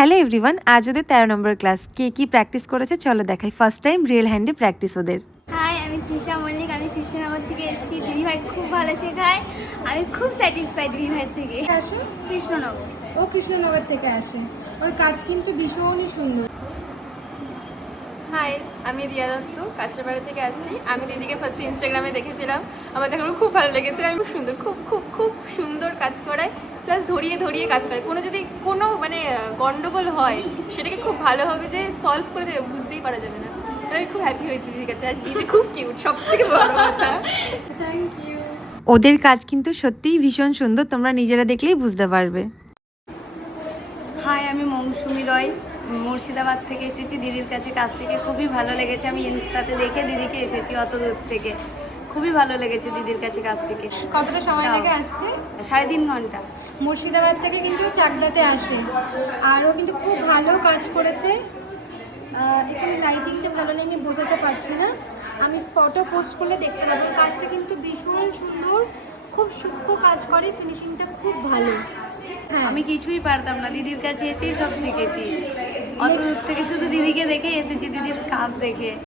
Hello everyone, আজ ওদের 13 নম্বর class. কে কি প্র্যাকটিস করেছে চলো দেখাই। ফার্স্ট টাইম রিয়েল হ্যান্ডে প্র্যাকটিস ওদের। হাই, আমি তৃষা মল্লিক। আমি কৃষ্ণনগর থেকে এসেছি। দিদিভাই খুব ভালো শেখায়। আমি খুব স্যাটিসফাই দিদিভাইয়ের থেকে। আসে কৃষ্ণনগর। ও কৃষ্ণনগর থেকে আসে। ওর কাজ কিন্তু ভীষণই সুন্দর। হাই, আমি রিয়া দত্ত কাঁচরাপাড়া থেকে আসছি। আমি দিদিকে ফার্স্ট ইনস্টাগ্রামে দেখেছিলাম, আমার দেখানো খুব ভালো লেগেছে। আমি খুব সুন্দর, খুব খুব খুব সুন্দর কাজ করায়, প্লাস ধরিয়ে ধরিয়ে কাজ করে। যদি কোনো গন্ডগোল হয় সেটাকে খুব ভালোভাবে যে সলভ করে দেবে বুঝতেই পারা যাবে না। আমি খুব হ্যাপি হয়েছি দিদির কাছে। আজ দিদি খুব কিউট, সব থেকে বড় কথা। Thank you. ওদের কাজ কিন্তু সত্যিই ভীষণ সুন্দর, তোমরা নিজেরা দেখলেই বুঝতে পারবে। হাই, আমি মৌসুমি রয়, মুর্শিদাবাদ থেকে এসেছি। দিদির কাছ থেকে খুবই ভালো লেগেছে। আমি ইনস্টাতে দেখে দিদিকে এসেছি অত দূর থেকে। খুবই ভালো লেগেছে দিদির কাছ থেকে। কতটা সময় লাগে আসতে? 3.5 ঘন্টা। মুর্শিদাবাদ থেকে কিন্তু চাকদাতে আসে। আর ও কিন্তু খুব ভালো কাজ করেছে। এখানে লাইটিংটা ভালো নেই, আমি বোঝাতে পারছি না। আমি ফটো পোস্ট করলে দেখতে পাবো। কাজটা কিন্তু ভীষণ সুন্দর, খুব সূক্ষ্ম কাজ করে, ফিনিশিংটা খুব ভালো। হ্যাঁ, আমি কিছুই পারতাম না, দিদির কাছে এসেই সব শিখেছি। অত দূর থেকে শুধু দিদিকে দেখে এসেছি, দিদির কাজ দেখে।